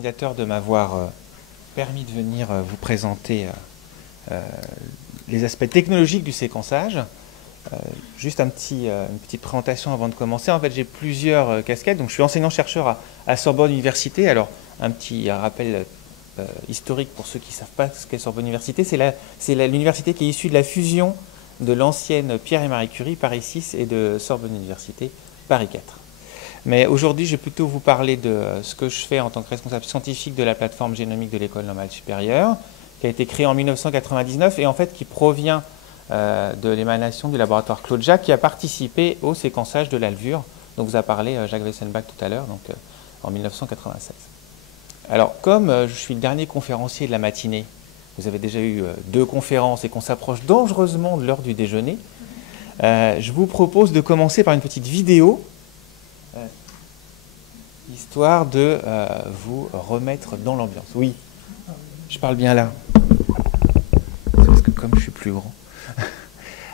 l'organisateur de m'avoir permis de venir vous présenter les aspects technologiques du séquençage. Juste une petite présentation avant de commencer. En fait, j'ai plusieurs casquettes. Donc, je suis enseignant-chercheur à Sorbonne Université. Alors, un petit rappel historique pour ceux qui ne savent pas ce qu'est Sorbonne Université. C'est l'université qui est issue de la fusion de l'ancienne Pierre et Marie Curie, Paris 6, et de Sorbonne Université, Paris 4. Mais aujourd'hui, je vais plutôt vous parler de ce que je fais en tant que responsable scientifique de la plateforme génomique de l'École normale supérieure, qui a été créée en 1999 et en fait qui provient de l'émanation du laboratoire Claude Jacques qui a participé au séquençage de l'alvure, dont vous a parlé Jacques Weissenbach tout à l'heure, donc en 1996. Alors, comme je suis le dernier conférencier de la matinée, vous avez déjà eu 2 conférences et qu'on s'approche dangereusement de l'heure du déjeuner, je vous propose de commencer par une petite vidéo histoire de vous remettre dans l'ambiance. Oui, je parle bien là. Parce que comme je suis plus grand.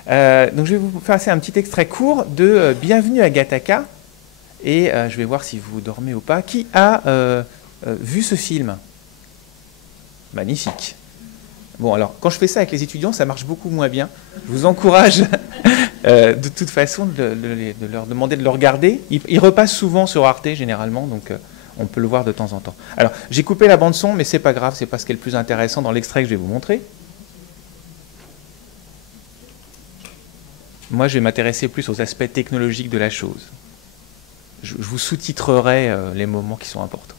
Donc je vais vous passer un petit extrait court de Bienvenue à Gattaca. Et je vais voir si vous dormez ou pas. Qui a vu ce film? Magnifique. Bon, alors, quand je fais ça avec les étudiants, ça marche beaucoup moins bien. Je vous encourage de toute façon de leur demander de le regarder. Ils repassent souvent sur Arte, généralement, donc on peut le voir de temps en temps. Alors, j'ai coupé la bande-son, mais c'est pas grave, c'est pas ce qui est le plus intéressant dans l'extrait que je vais vous montrer. Moi, je vais m'intéresser plus aux aspects technologiques de la chose. Je vous sous-titrerai les moments qui sont importants.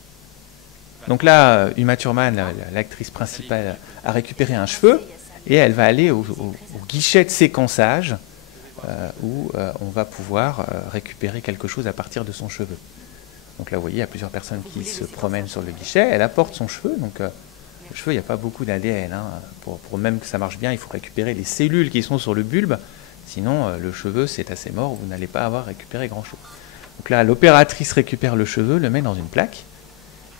Donc là, Uma Thurman, l'actrice principale, a récupéré un cheveu et elle va aller au guichet de séquençage où on va pouvoir récupérer quelque chose à partir de son cheveu. Donc là, vous voyez, il y a plusieurs personnes qui se promènent sur le guichet. Elle apporte son cheveu. Donc le cheveu, il n'y a pas beaucoup d'ADN. Hein. Pour même que ça marche bien, il faut récupérer les cellules qui sont sur le bulbe. Sinon, le cheveu, c'est assez mort. Vous n'allez pas avoir récupéré grand-chose. Donc là, l'opératrice récupère le cheveu, le met dans une plaque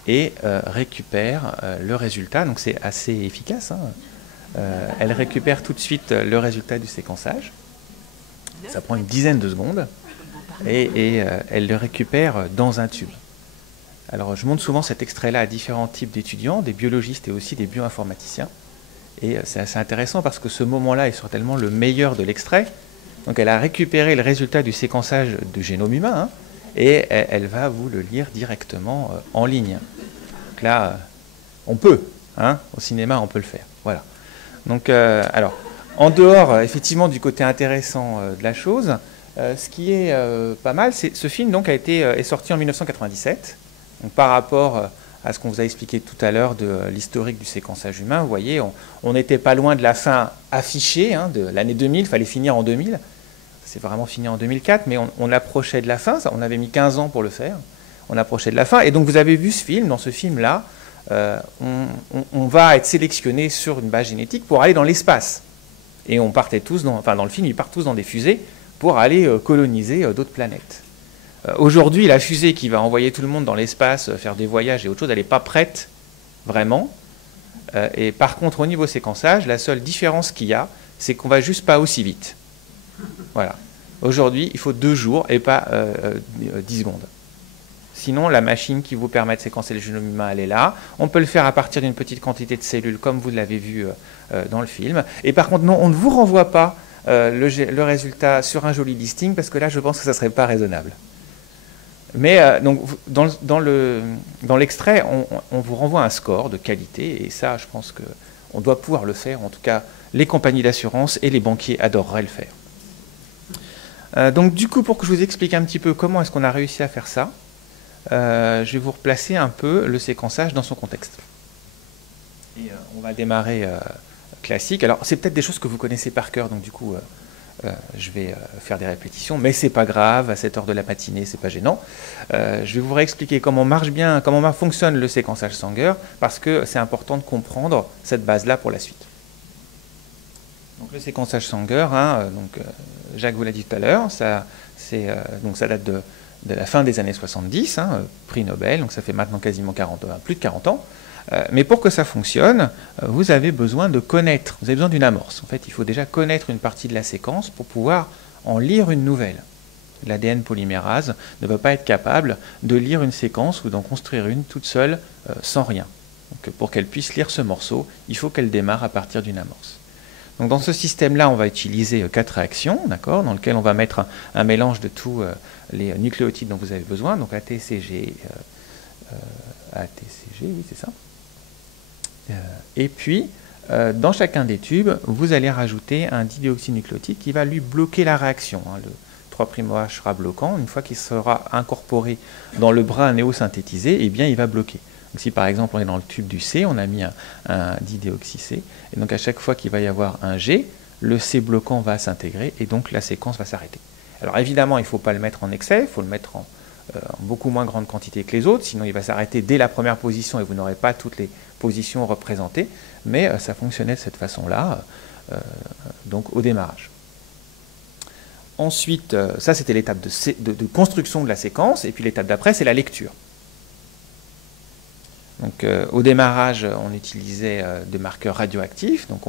et récupère le résultat. Donc c'est assez efficace. Hein. Elle récupère tout de suite le résultat du séquençage. Ça prend une dizaine de secondes. Et elle le récupère dans un tube. Alors je montre souvent cet extrait-là à différents types d'étudiants, des biologistes et aussi des bioinformaticiens. Et c'est assez intéressant parce que ce moment-là est certainement le meilleur de l'extrait. Donc elle a récupéré le résultat du séquençage du génome humain, hein, et elle va vous le lire directement en ligne. Donc là, on peut, hein, au cinéma, on peut le faire. Voilà. Donc, alors, en dehors, effectivement, du côté intéressant de la chose, ce qui est pas mal, c'est ce film donc est sorti en 1997. Donc, par rapport à ce qu'on vous a expliqué tout à l'heure de l'historique du séquençage humain, vous voyez, on n'était pas loin de la fin affichée, hein, de l'année 2000, il fallait finir en 2000. C'est vraiment fini en 2004, mais on approchait de la fin, on avait mis 15 ans pour le faire, on approchait de la fin, et donc vous avez vu ce film, dans ce film-là, on va être sélectionné sur une base génétique pour aller dans l'espace. Et on partait tous, dans le film, ils partent tous dans des fusées pour aller coloniser d'autres planètes. Aujourd'hui, la fusée qui va envoyer tout le monde dans l'espace, faire des voyages et autre chose, elle n'est pas prête, vraiment. Et par contre, au niveau séquençage, la seule différence qu'il y a, c'est qu'on ne va juste pas aussi vite. Voilà. Aujourd'hui, il faut 2 jours et pas 10 secondes. Sinon, la machine qui vous permet de séquencer le génome humain, elle est là. On peut le faire à partir d'une petite quantité de cellules, comme vous l'avez vu dans le film. Et par contre, non, on ne vous renvoie pas le résultat sur un joli listing, parce que là, je pense que ça ne serait pas raisonnable. Mais donc, dans l'extrait, on vous renvoie un score de qualité, et ça, je pense qu'on doit pouvoir le faire. En tout cas, les compagnies d'assurance et les banquiers adoreraient le faire. Donc du coup, pour que je vous explique un petit peu comment est-ce qu'on a réussi à faire ça, je vais vous replacer un peu le séquençage dans son contexte. Et on va démarrer classique. Alors c'est peut-être des choses que vous connaissez par cœur, donc du coup je vais faire des répétitions, mais c'est pas grave, à cette heure de la matinée, c'est pas gênant. Je vais vous réexpliquer comment marche bien, comment fonctionne le séquençage Sanger, parce que c'est important de comprendre cette base-là pour la suite. Donc le séquençage Sanger, hein, Jacques vous l'a dit tout à l'heure, ça date de la fin des années 70, hein, prix Nobel, donc ça fait maintenant quasiment plus de 40 ans. Mais pour que ça fonctionne, vous avez besoin de connaître, vous avez besoin d'une amorce. En fait, il faut déjà connaître une partie de la séquence pour pouvoir en lire une nouvelle. l'ADN polymérase, ne va pas être capable de lire une séquence ou d'en construire une toute seule sans rien. Donc, pour qu'elle puisse lire ce morceau, il faut qu'elle démarre à partir d'une amorce. Donc, dans ce système-là, on va utiliser 4 réactions, d'accord, dans lesquelles on va mettre un mélange de tous les nucléotides dont vous avez besoin, donc ATCG, oui, c'est ça. Et puis, dans chacun des tubes, vous allez rajouter un didéoxynucléotide qui va lui bloquer la réaction. Le 3'OH sera bloquant. Une fois qu'il sera incorporé dans le brin néosynthétisé, eh bien, il va bloquer. Donc, si par exemple on est dans le tube du C, on a mis un didéoxy-C, et donc à chaque fois qu'il va y avoir un G, le C bloquant va s'intégrer, et donc la séquence va s'arrêter. Alors évidemment, il ne faut pas le mettre en excès, il faut le mettre en beaucoup moins grande quantité que les autres, sinon il va s'arrêter dès la première position et vous n'aurez pas toutes les positions représentées, mais ça fonctionnait de cette façon-là, donc au démarrage. Ensuite, ça c'était l'étape de construction de la séquence, et puis l'étape d'après c'est la lecture. Donc au démarrage, on utilisait des marqueurs radioactifs, donc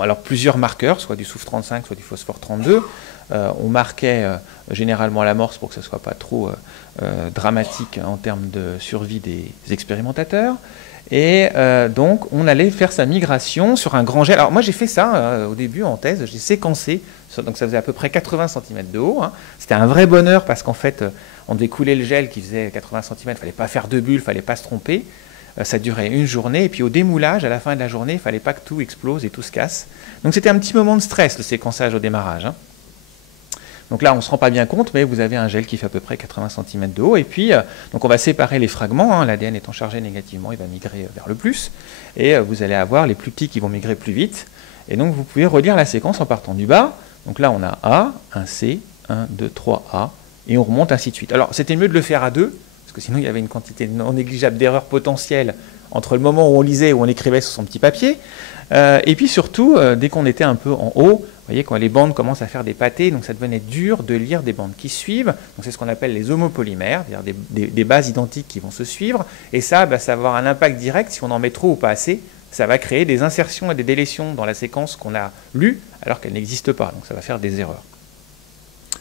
alors plusieurs marqueurs, soit du soufre 35, soit du phosphore 32. On marquait généralement l'amorce pour que ce ne soit pas trop dramatique en termes de survie des expérimentateurs. Et donc, on allait faire sa migration sur un grand gel. Alors, moi, j'ai fait ça au début en thèse. J'ai séquencé, donc ça faisait à peu près 80 cm de haut. Hein. C'était un vrai bonheur parce qu'en fait, on devait couler le gel qui faisait 80 cm. Il ne fallait pas faire de bulles, il ne fallait pas se tromper. Ça durait une journée. Et puis, au démoulage, à la fin de la journée, il ne fallait pas que tout explose et tout se casse. Donc, c'était un petit moment de stress, le séquençage au démarrage. Hein. Donc là, on ne se rend pas bien compte, mais vous avez un gel qui fait à peu près 80 cm de haut. Et puis, donc on va séparer les fragments. Hein. L'ADN étant chargé négativement, il va migrer vers le plus. Et vous allez avoir les plus petits qui vont migrer plus vite. Et donc, vous pouvez relire la séquence en partant du bas. Donc là, on a A, un C, 1, 2, 3, A. Et on remonte ainsi de suite. Alors, c'était mieux de le faire à deux, parce que sinon, il y avait une quantité non négligeable d'erreurs potentielles entre le moment où on lisait et où on écrivait sur son petit papier. Et puis surtout, dès qu'on était un peu en haut, vous voyez, quand les bandes commencent à faire des pâtés, donc ça devenait dur de lire des bandes qui suivent. Donc c'est ce qu'on appelle les homopolymères, c'est-à-dire des bases identiques qui vont se suivre. Et ça, ça va avoir un impact direct, si on en met trop ou pas assez, ça va créer des insertions et des délétions dans la séquence qu'on a lue, alors qu'elle n'existe pas. Donc ça va faire des erreurs.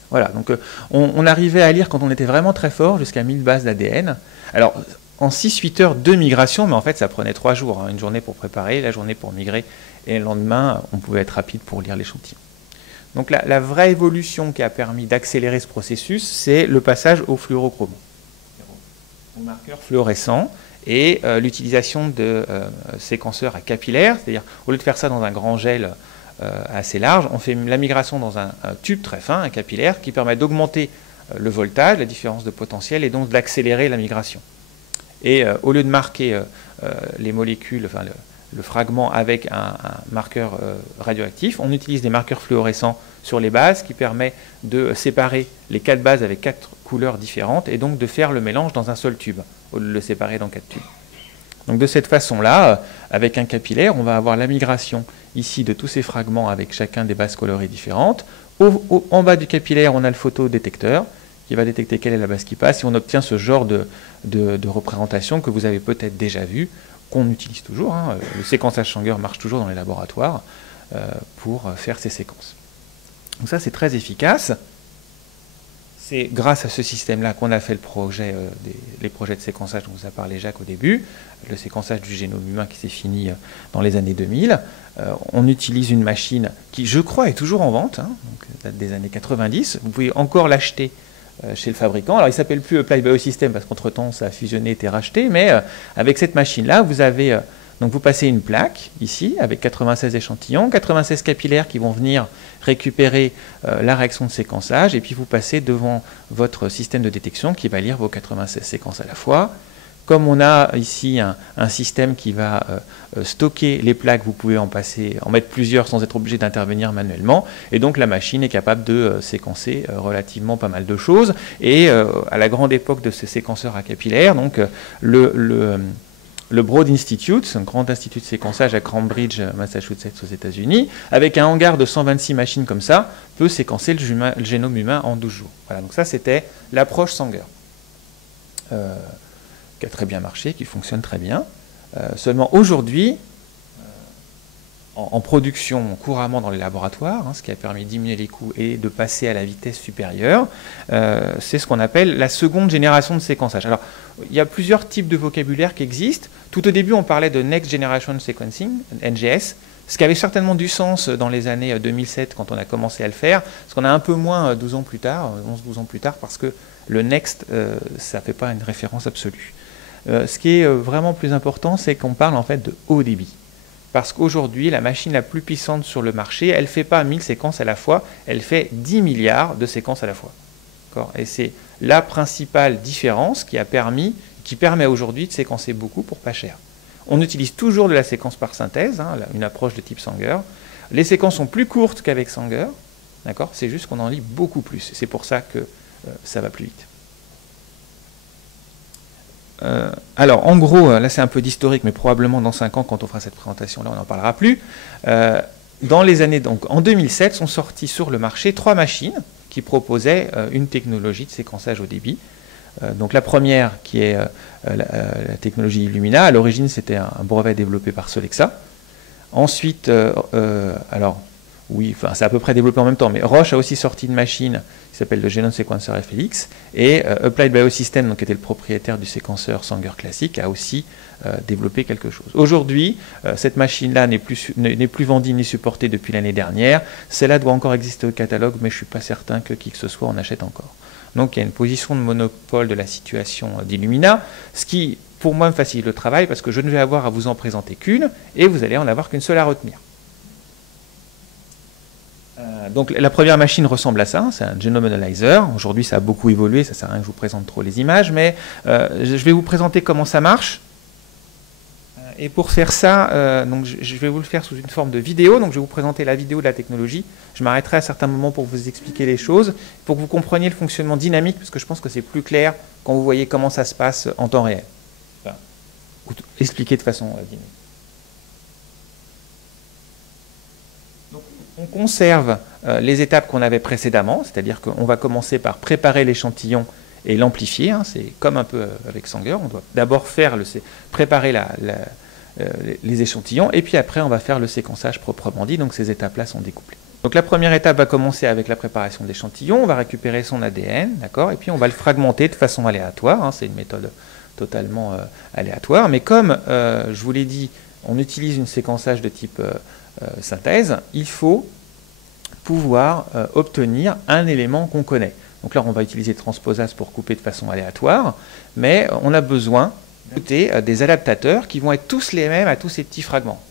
Voilà, donc on arrivait à lire quand on était vraiment très fort, jusqu'à 1000 bases d'ADN. Alors, en 6-8 heures de migration, mais en fait ça prenait 3 jours, hein, une journée pour préparer, la journée pour migrer, et le lendemain on pouvait être rapide pour lire l'échantillon. Donc la vraie évolution qui a permis d'accélérer ce processus, c'est le passage au fluorochrome, au marqueur fluorescent, et l'utilisation de séquenceurs à capillaire, c'est-à-dire au lieu de faire ça dans un grand gel assez large, on fait la migration dans un tube très fin, un capillaire, qui permet d'augmenter le voltage, la différence de potentiel, et donc d'accélérer la migration. Et au lieu de marquer les molécules, enfin le fragment avec un marqueur radioactif, on utilise des marqueurs fluorescents sur les bases qui permet de séparer les 4 bases avec 4 couleurs différentes et donc de faire le mélange dans un seul tube, au lieu de le séparer dans 4 tubes. Donc de cette façon-là, avec un capillaire, on va avoir la migration ici de tous ces fragments avec chacun des bases colorées différentes. En bas du capillaire, on a le photodétecteur qui va détecter quelle est la base qui passe, et on obtient ce genre de représentation que vous avez peut-être déjà vu, qu'on utilise toujours. Hein. Le séquençage Sanger marche toujours dans les laboratoires pour faire ces séquences. Donc ça, c'est très efficace. C'est grâce à ce système-là qu'on a fait les projets de séquençage dont vous a parlé Jacques au début, le séquençage du génome humain qui s'est fini dans les années 2000. On utilise une machine qui, je crois, est toujours en vente, hein, donc date des années 90. Vous pouvez encore l'acheter chez le fabricant. Alors, il ne s'appelle plus Applied Biosystem parce qu'entre-temps, ça a fusionné et été racheté, mais avec cette machine-là, vous avez... donc vous passez une plaque ici avec 96 échantillons, 96 capillaires qui vont venir récupérer la réaction de séquençage, et puis vous passez devant votre système de détection qui va lire vos 96 séquences à la fois. Comme on a ici un système qui va stocker les plaques, vous pouvez en mettre plusieurs sans être obligé d'intervenir manuellement. Et donc la machine est capable de séquencer relativement pas mal de choses. Et à la grande époque de ces séquenceurs à capillaire, donc le Broad Institute, un grand institut de séquençage à Cambridge, Massachusetts, aux États-Unis, avec un hangar de 126 machines comme ça, peut séquencer le génome humain en 12 jours. Voilà, donc ça, c'était l'approche Sanger, qui a très bien marché, qui fonctionne très bien. Seulement aujourd'hui, en production couramment dans les laboratoires, ce qui a permis de diminuer les coûts et de passer à la vitesse supérieure, c'est ce qu'on appelle la seconde génération de séquençage. Alors, il y a plusieurs types de vocabulaire qui existent. Tout au début, on parlait de Next Generation Sequencing, NGS, ce qui avait certainement du sens dans les années 2007 quand on a commencé à le faire, parce qu'on a un peu moins 12 ans plus tard, 11-12 ans plus tard, parce que le Next, ça ne fait pas une référence absolue. Ce qui est vraiment plus important, c'est qu'on parle en fait de haut débit. Parce qu'aujourd'hui, la machine la plus puissante sur le marché, elle ne fait pas 1000 séquences à la fois, elle fait 10 milliards de séquences à la fois. Et c'est la principale différence qui permet aujourd'hui de séquencer beaucoup pour pas cher. On utilise toujours de la séquence par synthèse, une approche de type Sanger. Les séquences sont plus courtes qu'avec Sanger, c'est juste qu'on en lit beaucoup plus. C'est pour ça que ça va plus vite. Alors, en gros, là c'est un peu d'historique, mais probablement dans 5 ans, quand on fera cette présentation-là, on n'en parlera plus. Dans les années, donc en 2007, sont sorties sur le marché 3 machines qui proposaient une technologie de séquençage au débit. Donc la première, qui est la technologie Illumina, à l'origine c'était un brevet développé par Solexa. Ensuite, alors, oui, enfin, c'est à peu près développé en même temps, mais Roche a aussi sorti une machine qui s'appelle le Genome Sequencer FLX, et Applied Biosystems, donc, qui était le propriétaire du séquenceur Sanger classique, a aussi développé quelque chose. Aujourd'hui, cette machine-là n'est plus vendue ni supportée depuis l'année dernière. Celle-là doit encore exister au catalogue, mais je ne suis pas certain que qui que ce soit en achète encore. Donc il y a une position de monopole de la situation d'Illumina, ce qui, pour moi, me facilite le travail, parce que je ne vais avoir à vous en présenter qu'une, et vous allez en avoir qu'une seule à retenir. Donc la première machine ressemble à ça, c'est un Genome Analyzer. Aujourd'hui ça a beaucoup évolué, ça ne sert à rien que je vous présente trop les images, mais je vais vous présenter comment ça marche. Et pour faire ça, donc je vais vous le faire sous une forme de vidéo, donc je vais vous présenter la vidéo de la technologie. Je m'arrêterai à certains moments pour vous expliquer les choses, pour que vous compreniez le fonctionnement dynamique, parce que je pense que c'est plus clair quand vous voyez comment ça se passe en temps réel. Enfin, ou expliqué de façon dynamique. On conserve les étapes qu'on avait précédemment, c'est-à-dire qu'on va commencer par préparer l'échantillon et l'amplifier. C'est comme un peu avec Sanger, on doit d'abord préparer les échantillons, et puis après on va faire le séquençage proprement dit, donc ces étapes-là sont découplées. Donc la première étape va commencer avec la préparation de l'échantillon, on va récupérer son ADN, et puis on va le fragmenter de façon aléatoire, c'est une méthode totalement aléatoire, mais comme je vous l'ai dit, on utilise un séquençage de type synthèse, il faut pouvoir obtenir un élément qu'on connaît. Donc là, on va utiliser transposase pour couper de façon aléatoire, mais on a besoin d'ajouter des adaptateurs qui vont être tous les mêmes à tous ces petits fragments.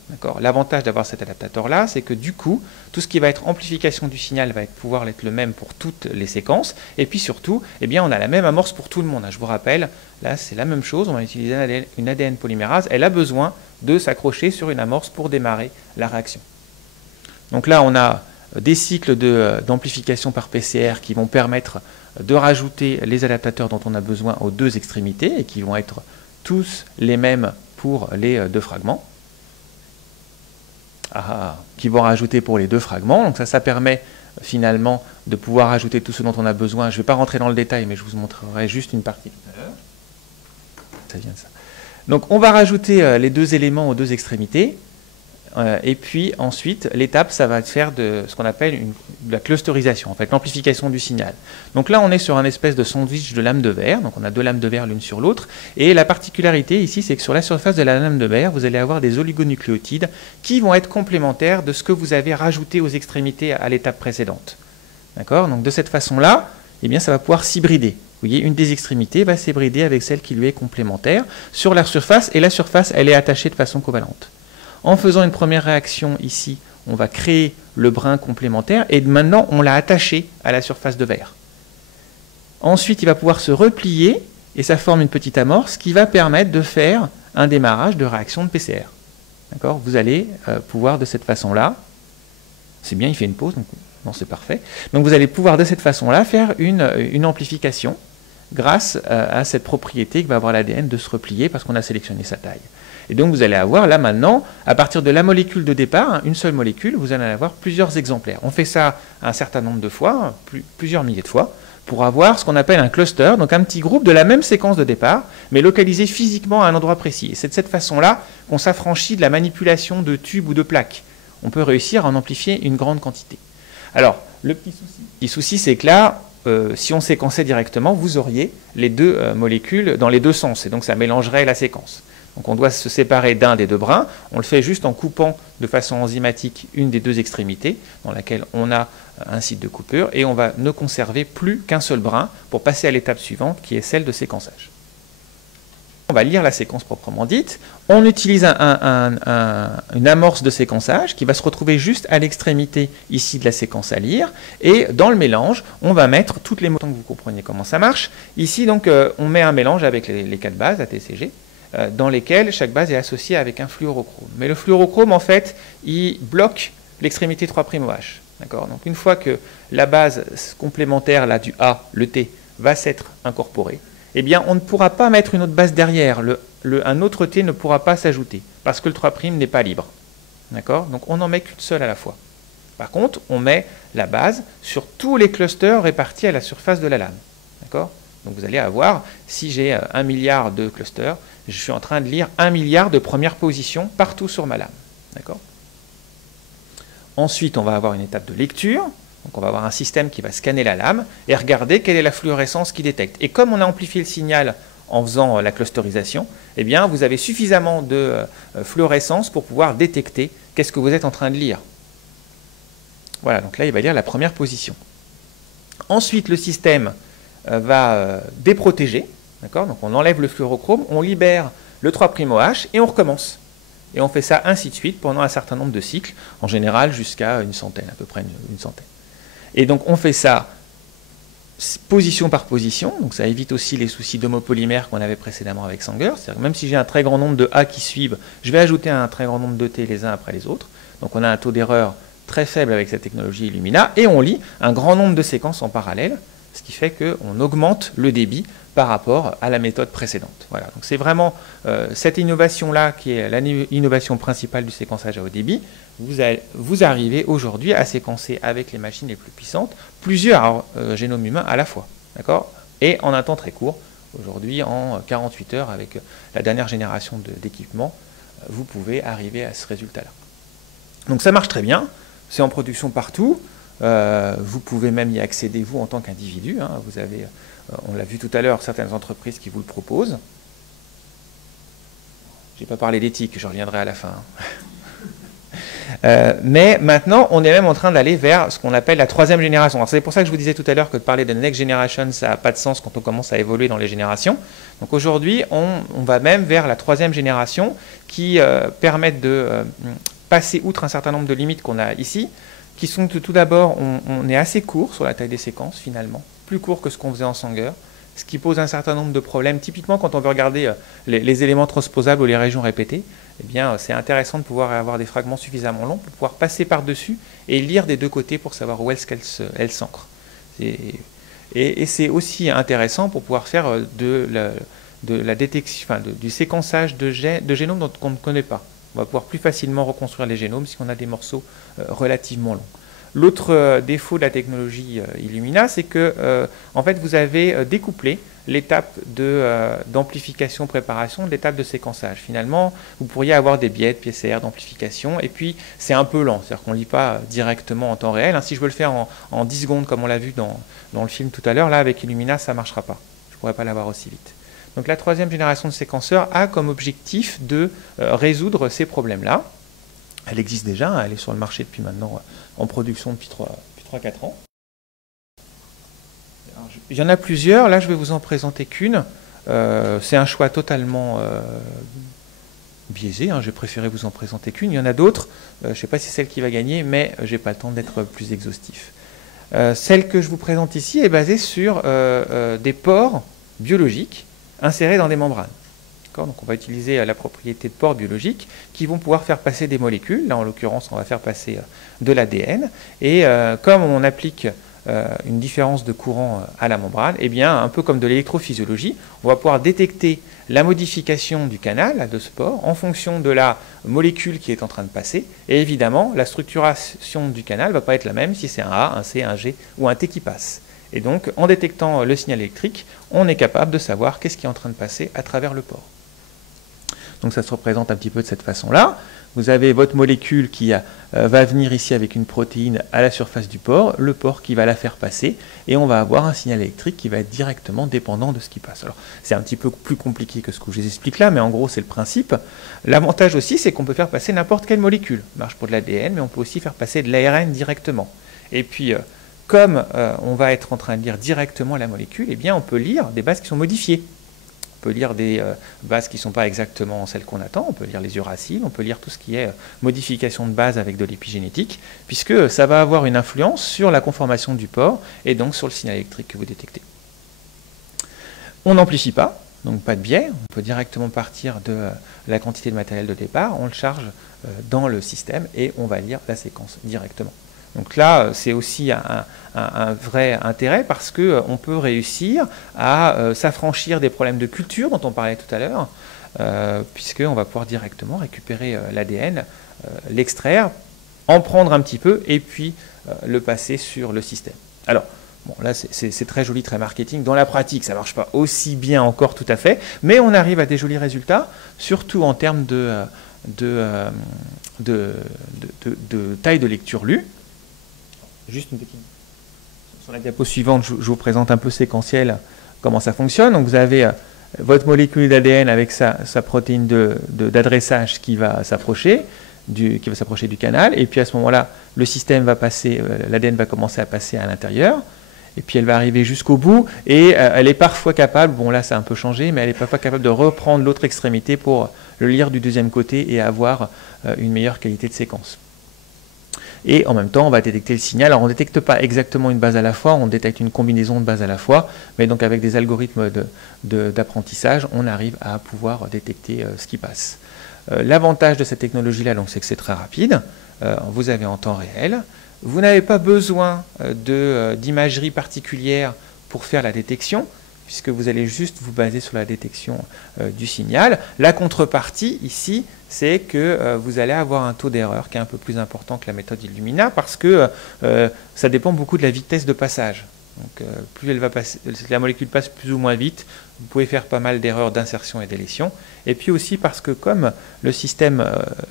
L'avantage d'avoir cet adaptateur-là, c'est que du coup, tout ce qui va être amplification du signal va pouvoir être le même pour toutes les séquences, et puis surtout, on a la même amorce pour tout le monde. Je vous rappelle, là, c'est la même chose, on va utiliser une ADN polymérase, elle a besoin de s'accrocher sur une amorce pour démarrer la réaction. Donc là, on a des cycles d'amplification par PCR qui vont permettre de rajouter les adaptateurs dont on a besoin aux 2 extrémités et qui vont être tous les mêmes pour les 2 fragments. Qui vont rajouter pour les 2 fragments. Donc ça permet finalement de pouvoir ajouter tout ce dont on a besoin. Je ne vais pas rentrer dans le détail, mais je vous montrerai juste une partie tout à l'heure. Ça vient de ça. Donc on va rajouter les 2 éléments aux 2 extrémités. Et puis ensuite, l'étape, ça va faire de ce qu'on appelle de la clusterisation, en fait, l'amplification du signal. Donc là, on est sur un espèce de sandwich de lames de verre, donc on a 2 lames de verre l'une sur l'autre, et la particularité ici, c'est que sur la surface de la lame de verre, vous allez avoir des oligonucléotides qui vont être complémentaires de ce que vous avez rajouté aux extrémités à l'étape précédente. D'accord ? Donc de cette façon-là, ça va pouvoir s'hybrider. Vous voyez, une des extrémités va s'hybrider avec celle qui lui est complémentaire sur la surface, et la surface, elle est attachée de façon covalente. En faisant une première réaction ici, on va créer le brin complémentaire et maintenant on l'a attaché à la surface de verre. Ensuite, il va pouvoir se replier et ça forme une petite amorce qui va permettre de faire un démarrage de réaction de PCR. D'accord ? Vous allez pouvoir de cette façon-là, c'est bien, il fait une pause, donc non, c'est parfait. Donc vous allez pouvoir de cette façon-là faire une amplification grâce à cette propriété que va avoir l'ADN de se replier parce qu'on a sélectionné sa taille. Et donc vous allez avoir là maintenant, à partir de la molécule de départ, une seule molécule, vous allez avoir plusieurs exemplaires. On fait ça un certain nombre de fois, plusieurs milliers de fois, pour avoir ce qu'on appelle un cluster, donc un petit groupe de la même séquence de départ, mais localisé physiquement à un endroit précis. Et c'est de cette façon-là qu'on s'affranchit de la manipulation de tubes ou de plaques. on peut réussir à en amplifier une grande quantité. Alors, le petit souci, c'est que là, si on séquençait directement, vous auriez les deux molécules dans les deux sens, et donc ça mélangerait la séquence. Donc on doit se séparer d'un des deux brins, on le fait juste en coupant de façon enzymatique une des deux extrémités, dans laquelle on a un site de coupure, et on va ne conserver plus qu'un seul brin pour passer à l'étape suivante, qui est celle de séquençage. On va lire la séquence proprement dite. On utilise une amorce de séquençage qui va se retrouver juste à l'extrémité ici de la séquence à lire. Et dans le mélange, on va mettre toutes les molécules, que vous compreniez comment ça marche. Ici, donc, on met un mélange avec les 4 bases ATCG, dans lesquelles chaque base est associée avec un fluorochrome. Mais le fluorochrome, en fait, il bloque l'extrémité 3'OH. D'accord ? Donc, une fois que la base complémentaire là, du A, le T, va s'être incorporée, eh bien, on ne pourra pas mettre une autre base derrière. Un autre T ne pourra pas s'ajouter, parce que le 3' n'est pas libre. D'accord ? Donc, on n'en met qu'une seule à la fois. Par contre, on met la base sur tous les clusters répartis à la surface de la lame. D'accord ? Donc, vous allez avoir, si j'ai 1 milliard de clusters, je suis en train de lire 1 milliard de premières positions partout sur ma lame. D'accord ? Ensuite, on va avoir une étape de lecture. Donc on va avoir un système qui va scanner la lame et regarder quelle est la fluorescence qu'il détecte. Et comme on a amplifié le signal en faisant la clusterisation, eh bien vous avez suffisamment de fluorescence pour pouvoir détecter qu'est-ce que vous êtes en train de lire. Voilà, donc là il va lire la première position. Ensuite le système va déprotéger, d'accord ? Donc on enlève le fluorochrome, on libère le 3'OH et on recommence. Et on fait ça ainsi de suite pendant un certain nombre de cycles, en général jusqu'à une centaine, à peu près une centaine. Et donc on fait ça position par position, donc ça évite aussi les soucis d'homopolymère qu'on avait précédemment avec Sanger, c'est-à-dire que même si j'ai un très grand nombre de A qui suivent, je vais ajouter un très grand nombre de T les uns après les autres, donc on a un taux d'erreur très faible avec cette technologie Illumina, et on lit un grand nombre de séquences en parallèle, ce qui fait qu'on augmente le débit par rapport à la méthode précédente. Voilà, donc c'est vraiment cette innovation-là qui est l'innovation principale du séquençage à haut débit. Vous arrivez aujourd'hui à séquencer avec les machines les plus puissantes plusieurs génomes humains à la fois, d'accord ? Et en un temps très court. Aujourd'hui, en 48 heures, avec la dernière génération d'équipements, vous pouvez arriver à ce résultat-là. Donc ça marche très bien, c'est en production partout. Vous pouvez même y accéder, vous, en tant qu'individu. Hein. Vous avez, on l'a vu tout à l'heure, certaines entreprises qui vous le proposent. Je n'ai pas parlé d'éthique, je reviendrai à la fin. Mais maintenant, on est même en train d'aller vers ce qu'on appelle la 3e génération. C'est pour ça que je vous disais tout à l'heure que de parler de next generation, ça n'a pas de sens quand on commence à évoluer dans les générations. Donc aujourd'hui, on va même vers la 3e génération qui permettent de passer outre un certain nombre de limites qu'on a ici, qui sont tout d'abord, on est assez court sur la taille des séquences finalement, plus court que ce qu'on faisait en Sanger, ce qui pose un certain nombre de problèmes. Typiquement, quand on veut regarder les éléments transposables ou les régions répétées, eh bien, c'est intéressant de pouvoir avoir des fragments suffisamment longs pour pouvoir passer par-dessus et lire des deux côtés pour savoir où est-ce qu'elle s'ancre. Et c'est aussi intéressant pour pouvoir faire de la détection, enfin, du séquençage de génomes dont on ne connaît pas. On va pouvoir plus facilement reconstruire les génomes si on a des morceaux relativement longs. L'autre défaut de la technologie Illumina, c'est que en fait, vous avez découplé l'étape d'amplification-préparation de l'étape de séquençage. Finalement, vous pourriez avoir des biais de PCR d'amplification, et puis c'est un peu lent, c'est-à-dire qu'on ne lit pas directement en temps réel. Si je veux le faire en 10 secondes, comme on l'a vu dans le film tout à l'heure, là, avec Illumina, ça ne marchera pas. Je ne pourrais pas l'avoir aussi vite. Donc la 3e génération de séquenceurs a comme objectif de résoudre ces problèmes-là. Elle existe déjà, elle est sur le marché depuis maintenant, en production depuis 3-4 ans. Alors, il y en a plusieurs, là je vais vous en présenter qu'une. C'est un choix totalement biaisé, hein. J'ai préféré vous en présenter qu'une. Il y en a d'autres, je ne sais pas si c'est celle qui va gagner, mais je n'ai pas le temps d'être plus exhaustif. Celle que je vous présente ici est basée sur des pores biologiques insérés dans des membranes. Donc on va utiliser la propriété de pores biologiques qui vont pouvoir faire passer des molécules. Là, en l'occurrence, on va faire passer de l'ADN. Et comme on applique une différence de courant à la membrane, eh bien, un peu comme de l'électrophysiologie, on va pouvoir détecter la modification du canal de ce pore en fonction de la molécule qui est en train de passer. Et évidemment, la structuration du canal ne va pas être la même si c'est un A, un C, un G ou un T qui passe. Et donc, en détectant le signal électrique, on est capable de savoir qu'est-ce qui est en train de passer à travers le pore. Donc ça se représente un petit peu de cette façon-là. vous avez votre molécule qui va venir ici avec une protéine à la surface du pore, le pore qui va la faire passer, et on va avoir un signal électrique qui va être directement dépendant de ce qui passe. Alors, c'est un petit peu plus compliqué que ce que je vous explique là, mais en gros, c'est le principe. L'avantage aussi, c'est qu'on peut faire passer n'importe quelle molécule. Ça marche pour de l'ADN, mais on peut aussi faire passer de l'ARN directement. Et puis, comme on va être en train de lire directement la molécule, eh bien, on peut lire des bases qui sont modifiées. On peut lire des bases qui ne sont pas exactement celles qu'on attend, on peut lire les uraciles, on peut lire tout ce qui est modification de base avec de l'épigénétique, puisque ça va avoir une influence sur la conformation du pore et donc sur le signal électrique que vous détectez. On n'amplifie pas, donc pas de biais, on peut directement partir de la quantité de matériel de départ, on le charge dans le système et on va lire la séquence directement. Donc là, c'est aussi un vrai intérêt parce qu'on peut réussir à s'affranchir des problèmes de culture dont on parlait tout à l'heure, puisqu'on va pouvoir directement récupérer l'ADN, l'extraire, en prendre un petit peu et puis le passer sur le système. Alors, bon, là, c'est très joli, très marketing. Dans la pratique, ça ne marche pas aussi bien encore tout à fait, mais on arrive à des jolis résultats, surtout en termes de taille de lecture lue. Juste une petite... Sur la diapo suivante, je vous présente un peu séquentiel comment ça fonctionne. Donc vous avez votre molécule d'ADN avec sa protéine d'adressage qui va s'approcher du canal. Et puis à ce moment-là, le système va passer, l'ADN va commencer à passer à l'intérieur. Et puis elle va arriver jusqu'au bout. Et elle est parfois capable, bon là ça a un peu changé, mais elle est parfois capable de reprendre l'autre extrémité pour le lire du deuxième côté et avoir une meilleure qualité de séquence. Et en même temps, on va détecter le signal. Alors, on ne détecte pas exactement une base à la fois, on détecte une combinaison de bases à la fois, mais donc avec des algorithmes d'apprentissage, on arrive à pouvoir détecter ce qui passe. L'avantage de cette technologie-là, c'est que c'est très rapide. Vous avez en temps réel. Vous n'avez pas besoin d'imagerie particulière pour faire la détection, puisque vous allez juste vous baser sur la détection du signal. La contrepartie, ici, c'est que vous allez avoir un taux d'erreur qui est un peu plus important que la méthode Illumina, parce que ça dépend beaucoup de la vitesse de passage. Donc, plus elle va passer, la molécule passe plus ou moins vite, vous pouvez faire pas mal d'erreurs d'insertion et d'élétion. Et puis aussi parce que comme le système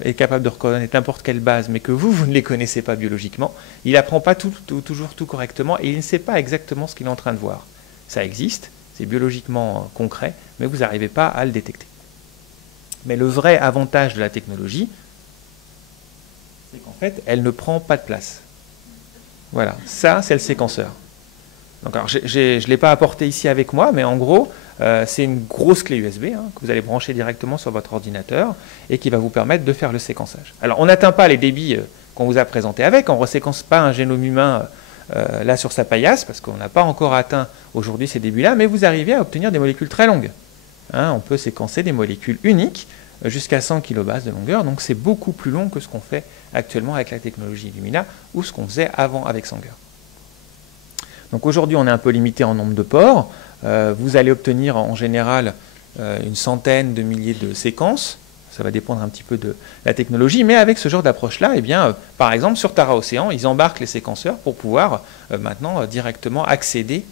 est capable de reconnaître n'importe quelle base, mais que vous ne les connaissez pas biologiquement, il n'apprend pas toujours tout correctement et il ne sait pas exactement ce qu'il est en train de voir. Ça existe. C'est biologiquement concret, mais vous n'arrivez pas à le détecter. Mais le vrai avantage de la technologie, c'est qu'en fait, elle ne prend pas de place. Voilà, ça, c'est le séquenceur. Donc, alors, je ne l'ai pas apporté ici avec moi, mais en gros, c'est une grosse clé USB que vous allez brancher directement sur votre ordinateur et qui va vous permettre de faire le séquençage. Alors, on n'atteint pas les débits qu'on vous a présentés avec, on ne reséquence pas un génome humain là sur sa paillasse, parce qu'on n'a pas encore atteint aujourd'hui ces débuts-là, mais vous arrivez à obtenir des molécules très longues. On peut séquencer des molécules uniques jusqu'à 100 kilobases de longueur, donc c'est beaucoup plus long que ce qu'on fait actuellement avec la technologie Illumina ou ce qu'on faisait avant avec Sanger. Donc aujourd'hui, on est un peu limité en nombre de pores. Vous allez obtenir en général une centaine de milliers de séquences. Ça va dépendre un petit peu de la technologie, mais avec ce genre d'approche-là, eh bien, par exemple, sur Tara Océan, ils embarquent les séquenceurs pour pouvoir maintenant directement accéder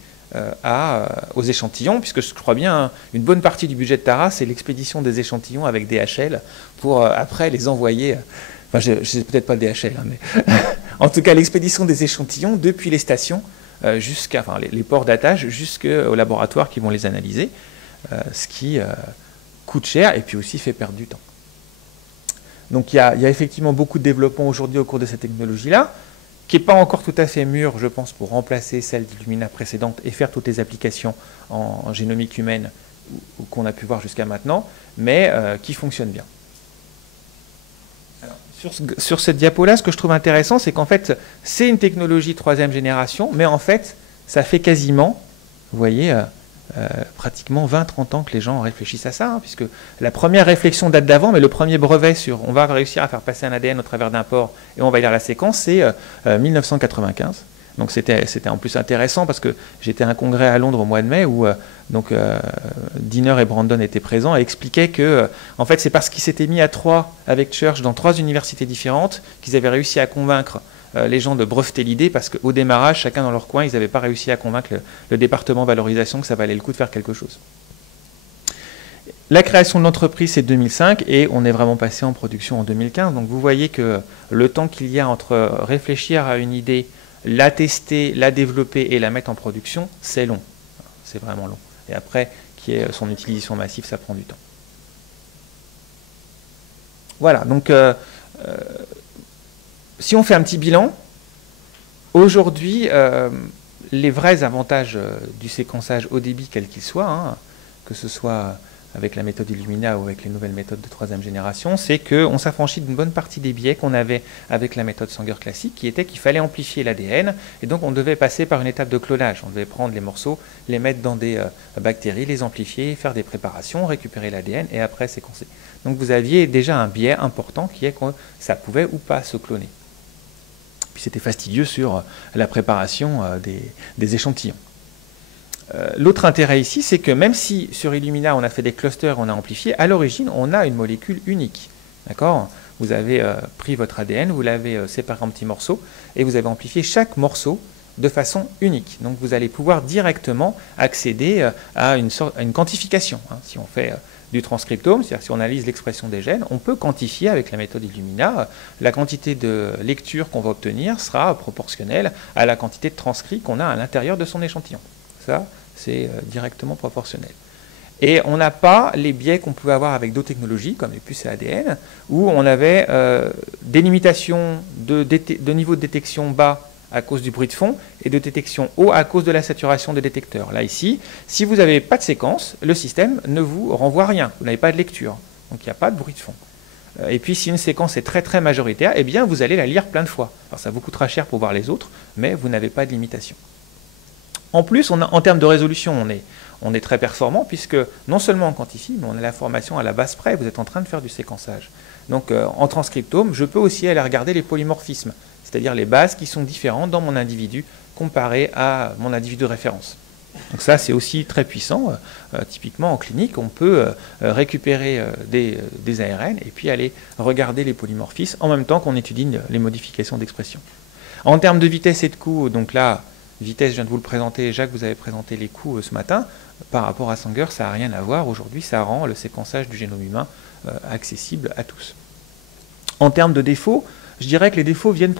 aux échantillons, puisque je crois bien, une bonne partie du budget de Tara, c'est l'expédition des échantillons avec DHL pour après les envoyer, enfin, je ne sais peut-être pas le DHL, mais en tout cas l'expédition des échantillons depuis les stations, jusqu'à les ports d'attache, jusqu'aux laboratoires qui vont les analyser, ce qui coûte cher et puis aussi fait perdre du temps. Donc il y a effectivement beaucoup de développement aujourd'hui au cours de cette technologie-là, qui n'est pas encore tout à fait mûre, je pense, pour remplacer celle d'Illumina précédente et faire toutes les applications en génomique humaine qu'on a pu voir jusqu'à maintenant, mais qui fonctionne bien. Alors, sur cette diapo-là, ce que je trouve intéressant, c'est qu'en fait, c'est une technologie 3e génération, mais en fait, ça fait quasiment, vous voyez, pratiquement 20-30 ans que les gens réfléchissent à ça, puisque la première réflexion date d'avant, mais le premier brevet sur on va réussir à faire passer un ADN au travers d'un pore et on va lire la séquence, c'est 1995. Donc c'était en plus intéressant parce que j'étais à un congrès à Londres au mois de mai où Dinner et Brandon étaient présents et expliquaient que en fait c'est parce qu'ils s'étaient mis à 3 avec Church dans 3 universités différentes qu'ils avaient réussi à convaincre les gens de breveter l'idée, parce qu'au démarrage, chacun dans leur coin, ils n'avaient pas réussi à convaincre le département valorisation que ça valait le coup de faire quelque chose. La création de l'entreprise, c'est 2005 et on est vraiment passé en production en 2015. Donc vous voyez que le temps qu'il y a entre réfléchir à une idée, la tester, la développer et la mettre en production, c'est long. C'est vraiment long. Et après, qui est son utilisation massive, ça prend du temps. Voilà, donc si on fait un petit bilan, aujourd'hui, les vrais avantages du séquençage haut débit, quel qu'il soit, hein, que ce soit avec la méthode Illumina ou avec les nouvelles méthodes de troisième génération, c'est qu'on s'affranchit d'une bonne partie des biais qu'on avait avec la méthode Sanger classique, qui était qu'il fallait amplifier l'ADN, et donc on devait passer par une étape de clonage. On devait prendre les morceaux, les mettre dans des bactéries, les amplifier, faire des préparations, récupérer l'ADN, et après séquencer. Donc vous aviez déjà un biais important qui est que ça pouvait ou pas se cloner. Puis c'était fastidieux sur la préparation des échantillons. L'autre intérêt ici, c'est que même si sur Illumina on a fait des clusters, on a amplifié, à l'origine on a une molécule unique. D'accord ? Vous avez pris votre ADN, vous l'avez séparé en petits morceaux et vous avez amplifié chaque morceau de façon unique. Donc vous allez pouvoir directement accéder à une quantification. Hein. Si on fait du transcriptome, c'est-à-dire si on analyse l'expression des gènes, on peut quantifier avec la méthode Illumina. La quantité de lecture qu'on va obtenir sera proportionnelle à la quantité de transcrits qu'on a à l'intérieur de son échantillon. Ça, c'est directement proportionnel. Et on n'a pas les biais qu'on pouvait avoir avec d'autres technologies, comme les puces à ADN, où on avait des limitations de niveau de détection bas à cause du bruit de fond et de détection haut à cause de la saturation des détecteurs. Là, ici, si vous n'avez pas de séquence, le système ne vous renvoie rien. Vous n'avez pas de lecture. Donc, il n'y a pas de bruit de fond. Et puis, si une séquence est très, très majoritaire, eh bien, vous allez la lire plein de fois. Alors, ça vous coûtera cher pour voir les autres, mais vous n'avez pas de limitation. En plus, en termes de résolution, on est très performant puisque non seulement on quantifie, mais on a l'information à la base près. Vous êtes en train de faire du séquençage. Donc en transcriptome, je peux aussi aller regarder les polymorphismes, c'est-à-dire les bases qui sont différentes dans mon individu comparé à mon individu de référence. Donc ça, c'est aussi très puissant. Typiquement en clinique, on peut récupérer des ARN et puis aller regarder les polymorphismes en même temps qu'on étudie les modifications d'expression. En termes de vitesse et de coût, donc là, vitesse, je viens de vous le présenter, Jacques, vous avez présenté les coûts ce matin. Par rapport à Sanger, ça n'a rien à voir. Aujourd'hui, ça rend le séquençage du génome humain accessible à tous. En termes de défauts, je dirais que les défauts viennent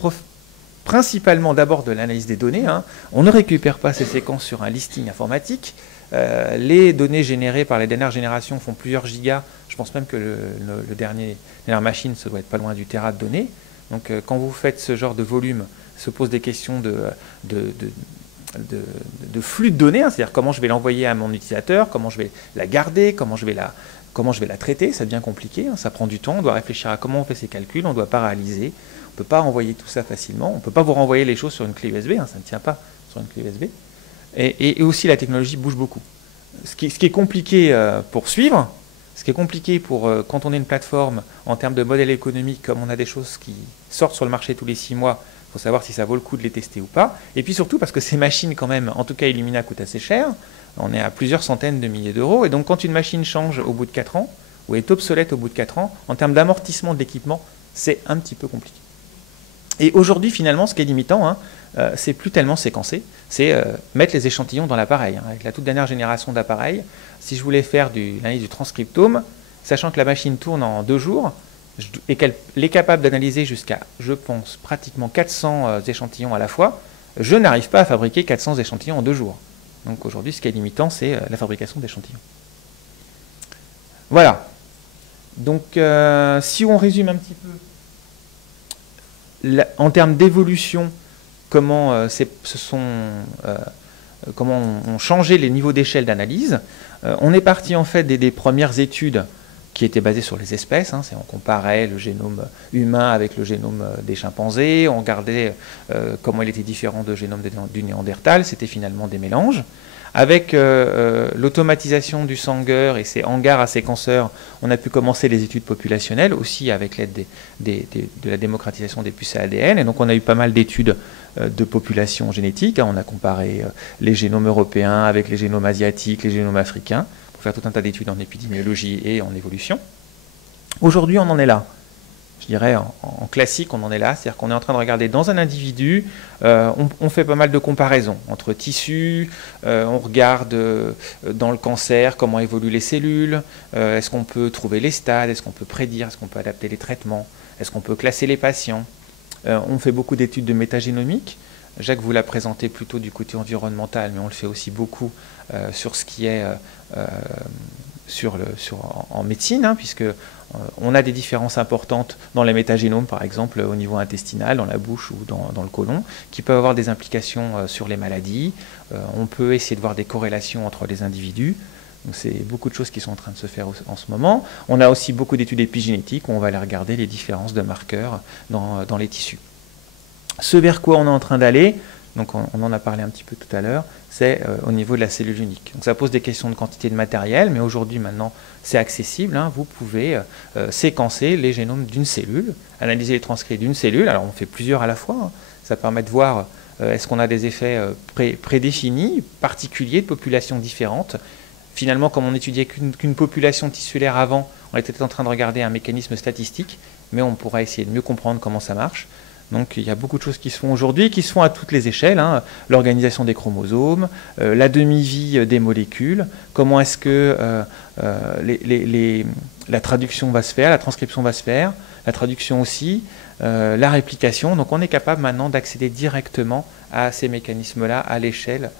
principalement d'abord de l'analyse des données. Hein. On ne récupère pas ces séquences sur un listing informatique. Les données générées par les dernières générations font plusieurs gigas. Je pense même que la dernière machine, ça doit être pas loin du téra de données. Donc quand vous faites ce genre de volume, se posent des questions de flux de données, hein, c'est-à-dire comment je vais l'envoyer à mon utilisateur, comment je vais la garder, comment je vais la traiter, ça devient compliqué, hein, ça prend du temps, on doit réfléchir à comment on fait ces calculs, on ne doit pas réaliser, on ne peut pas envoyer tout ça facilement, on ne peut pas vous renvoyer les choses sur une clé USB, hein, ça ne tient pas sur une clé USB, et aussi la technologie bouge beaucoup. Ce qui est compliqué pour suivre, ce qui est compliqué pour quand on est une plateforme en termes de modèle économique, comme on a des choses qui sortent sur le marché tous les 6 mois, il faut savoir si ça vaut le coup de les tester ou pas. Et puis surtout parce que ces machines, quand même, en tout cas Illumina, coûtent assez cher. On est à plusieurs centaines de milliers d'euros. Et donc quand une machine change au bout de 4 ans, ou est obsolète au bout de 4 ans, en termes d'amortissement de l'équipement, c'est un petit peu compliqué. Et aujourd'hui, finalement, ce qui est limitant, hein, c'est plus tellement séquencer, c'est mettre les échantillons dans l'appareil. Hein. Avec la toute dernière génération d'appareils, si je voulais faire l'analyse du transcriptome, sachant que la machine tourne en 2 jours, et qu'elle est capable d'analyser jusqu'à, je pense, pratiquement 400 échantillons à la fois, je n'arrive pas à fabriquer 400 échantillons en 2 jours. Donc aujourd'hui, ce qui est limitant, c'est la fabrication d'échantillons. Voilà. Donc, si on résume un petit peu, en termes d'évolution, comment ont changé les niveaux d'échelle d'analyse, on est parti en fait des premières études qui était basé sur les espèces. Hein, on comparait le génome humain avec le génome des chimpanzés, on regardait comment il était différent du génome du Néandertal, c'était finalement des mélanges. Avec l'automatisation du Sanger et ses hangars à séquenceurs, on a pu commencer les études populationnelles, aussi avec l'aide de la démocratisation des puces à ADN. Et donc on a eu pas mal d'études de population génétique. Hein, on a comparé les génomes européens avec les génomes asiatiques, les génomes africains, pour faire tout un tas d'études en épidémiologie et en évolution. Aujourd'hui, on en est là. je dirais en classique, on en est là, c'est-à-dire qu'on est en train de regarder dans un individu, on fait pas mal de comparaisons entre tissus, on regarde dans le cancer comment évoluent les cellules, est-ce qu'on peut trouver les stades, est-ce qu'on peut prédire, est-ce qu'on peut adapter les traitements, est-ce qu'on peut classer les patients. On fait beaucoup d'études de métagénomique. Jacques vous l'a présenté plutôt du côté environnemental, mais on le fait aussi beaucoup sur ce qui est en médecine, hein, puisque on a des différences importantes dans les métagénomes, par exemple au niveau intestinal, dans la bouche ou dans le côlon, qui peuvent avoir des implications sur les maladies. On peut essayer de voir des corrélations entre les individus. Donc c'est beaucoup de choses qui sont en train de se faire en ce moment. On a aussi beaucoup d'études épigénétiques où on va aller regarder les différences de marqueurs dans les tissus. Ce vers quoi on est en train d'aller, donc on en a parlé un petit peu tout à l'heure, c'est au niveau de la cellule unique. Donc ça pose des questions de quantité de matériel, mais aujourd'hui maintenant c'est accessible, hein. Vous pouvez séquencer les génomes d'une cellule, analyser les transcrits d'une cellule, alors on fait plusieurs à la fois, hein. Ça permet de voir est-ce qu'on a des effets prédéfinis, particuliers, de populations différentes. Finalement, comme on n'étudiait qu'une population tissulaire avant, on était en train de regarder un mécanisme statistique, mais on pourra essayer de mieux comprendre comment ça marche. Donc il y a beaucoup de choses qui se font aujourd'hui, qui se font à toutes les échelles, hein. L'organisation des chromosomes, la demi-vie des molécules, comment est-ce que la traduction va se faire, la transcription va se faire, la traduction aussi, la réplication. Donc on est capable maintenant d'accéder directement à ces mécanismes-là à l'échelle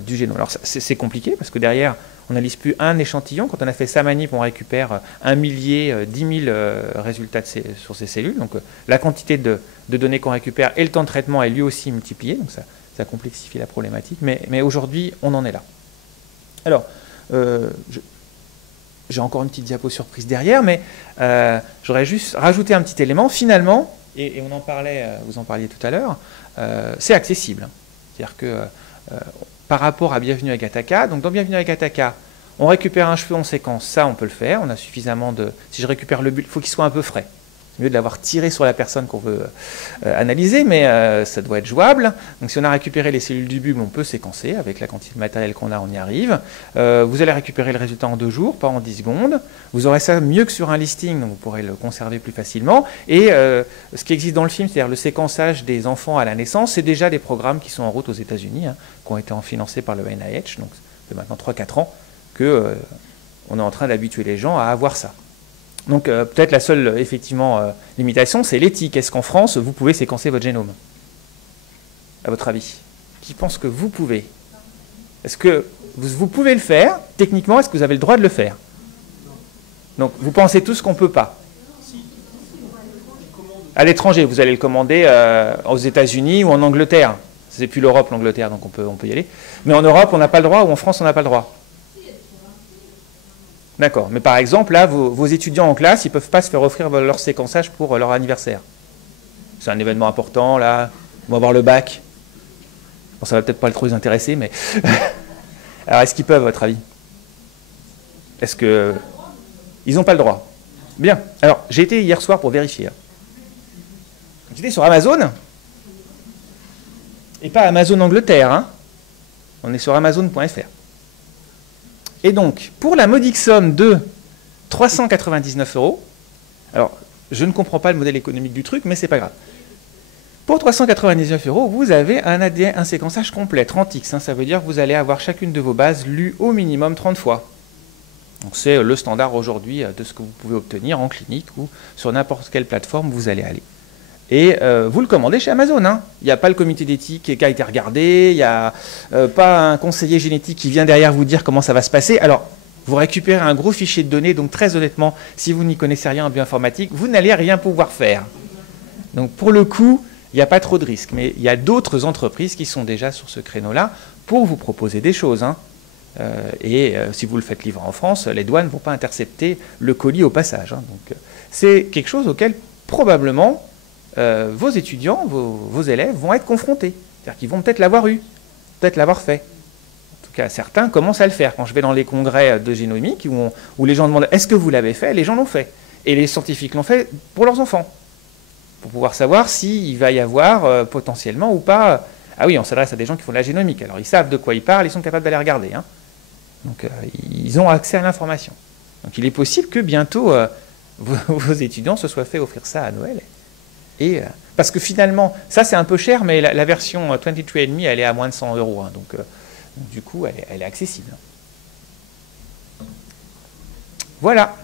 du génome. Alors c'est compliqué parce que derrière, on n'analyse plus un échantillon. Quand on a fait sa manip, on récupère 1 millier, 10 000 résultats sur ces cellules. Donc la quantité de données qu'on récupère et le temps de traitement est lui aussi multiplié. Donc ça complexifie la problématique. Mais aujourd'hui, on en est là. Alors, j'ai encore une petite diapo surprise derrière, mais j'aurais juste rajouté un petit élément. Finalement, et on en parlait, vous en parliez tout à l'heure, c'est accessible. C'est-à-dire que par rapport à Bienvenue à Gattaca, donc dans Bienvenue à Gattaca, on récupère un cheveu, on séquence, ça on peut le faire, on a suffisamment de... Si je récupère le bulbe, il faut qu'il soit un peu frais. C'est mieux de l'avoir tiré sur la personne qu'on veut analyser, mais ça doit être jouable. Donc si on a récupéré les cellules du bulbe, on peut séquencer. Avec la quantité de matériel qu'on a, on y arrive. Vous allez récupérer le résultat en 2 jours, pas en 10 secondes. Vous aurez ça mieux que sur un listing, donc vous pourrez le conserver plus facilement. Et ce qui existe dans le film, c'est-à-dire le séquençage des enfants à la naissance, c'est déjà des programmes qui sont en route aux États-Unis, hein, qui ont été financés par le NIH, donc ça fait maintenant 3-4 ans qu'on est en train d'habituer les gens à avoir ça. Donc peut-être la seule, effectivement, limitation, c'est l'éthique. Est-ce qu'en France, vous pouvez séquencer votre génome? À votre avis? Qui pense que vous pouvez? Est-ce que vous pouvez le faire? Techniquement, est-ce que vous avez le droit de le faire? Donc vous pensez tous qu'on ne peut pas? À l'étranger, vous allez le commander aux États-Unis ou en Angleterre. C'est plus l'Europe, l'Angleterre, donc on peut y aller. Mais en Europe, on n'a pas le droit, ou en France, on n'a pas le droit. D'accord. Mais par exemple, là, vos étudiants en classe, ils ne peuvent pas se faire offrir leur séquençage pour leur anniversaire. C'est un événement important, là. On va avoir le bac. Bon, ça va peut-être pas trop les intéresser, mais... Alors, est-ce qu'ils peuvent, à votre avis? Est-ce que... Ils n'ont pas le droit. Bien. Alors, j'ai été hier soir pour vérifier. J'étais sur Amazon. Et pas Amazon Angleterre, hein. On est sur Amazon.fr. Et donc, pour la modique somme de 399 €, alors, je ne comprends pas le modèle économique du truc, mais c'est pas grave. Pour 399 €, vous avez un ADN, un séquençage complet, 30x, hein, ça veut dire que vous allez avoir chacune de vos bases lues au minimum 30 fois. Donc c'est le standard aujourd'hui de ce que vous pouvez obtenir en clinique ou sur n'importe quelle plateforme vous allez aller. Et vous le commandez chez Amazon. Hein. Il n'y a pas le comité d'éthique qui a été regardé, il n'y a pas un conseiller génétique qui vient derrière vous dire comment ça va se passer. Alors, vous récupérez un gros fichier de données, donc très honnêtement, si vous n'y connaissez rien en bioinformatique, vous n'allez rien pouvoir faire. Donc pour le coup, il n'y a pas trop de risques. Mais il y a d'autres entreprises qui sont déjà sur ce créneau-là pour vous proposer des choses. Hein. Si vous le faites livrer en France, les douanes ne vont pas intercepter le colis au passage. Hein. Donc c'est quelque chose auquel probablement... vos étudiants, vos élèves vont être confrontés. C'est-à-dire qu'ils vont peut-être l'avoir eu, peut-être l'avoir fait. En tout cas, certains commencent à le faire. Quand je vais dans les congrès de génomique, où les gens demandent « Est-ce que vous l'avez fait ?» Les gens l'ont fait. Et les scientifiques l'ont fait pour leurs enfants. Pour pouvoir savoir s'il va y avoir potentiellement ou pas... Ah oui, on s'adresse à des gens qui font de la génomique. Alors, ils savent de quoi ils parlent, ils sont capables d'aller regarder. Hein. Donc, ils ont accès à l'information. Donc, il est possible que bientôt... vos étudiants se soient fait offrir ça à Noël. Et, parce que finalement, ça c'est un peu cher, mais la version 23andMe, elle est à moins de 100 €. Hein, donc, du coup, elle est accessible. Voilà.